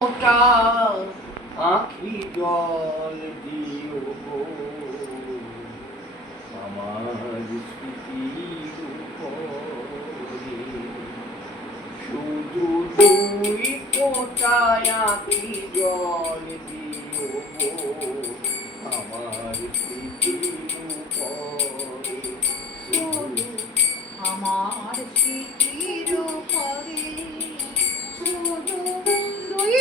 ওটা আখি জল দিও আমার স্মৃতির উপরে শুধু দুই ফোঁটায় আখি জল দিও আমার স্মৃতির উপরে আমার স্মৃতির উপরে শুধু দুই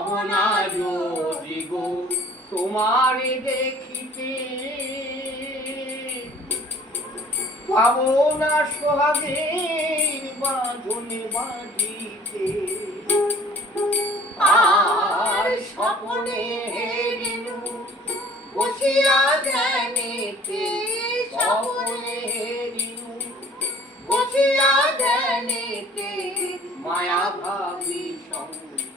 পাবো না যদি গো, তোমারে দেখিতে। পাবো না বাঁধনে বাঁধিতে। আর স্বপনে বসিয়া ধ্যানেতে স্বপনে বসিয়া ধ্যানেতে মায়া ভাবি সংসারে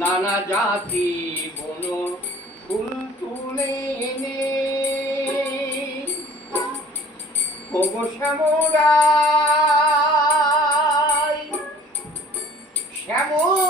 নানা জাতি বন ফুল তুলে এনে। ওগো শ্যামরাই শ্যামরাই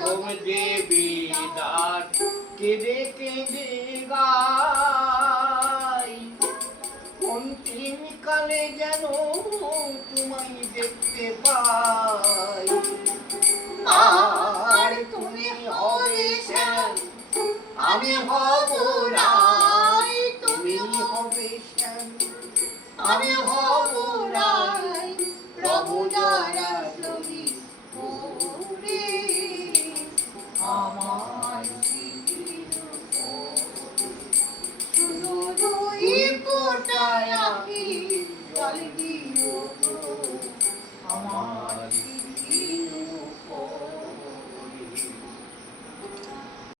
পাই। দেবী দাস কেঁদে কেঁদে গাই অন্তিম কালে যেন তোমায় দেখতে পাই আর তুমি হবে আমি হব রাই তুমি হবে আমি হব রাই প্রভু যারা